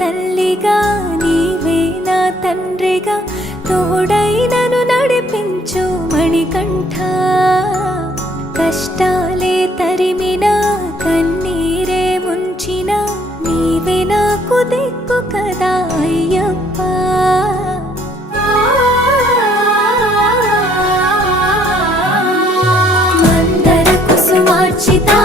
తల్లిగా నీవే నా తండ్రిగా తోడై నన్ను నడిపించు మణికంఠ. కష్టాలే తరిమినా కన్నీరే ముంచినా నీవే నాకు దిక్కు కదా అయ్యప్ప. మందర కుసుమార్చితా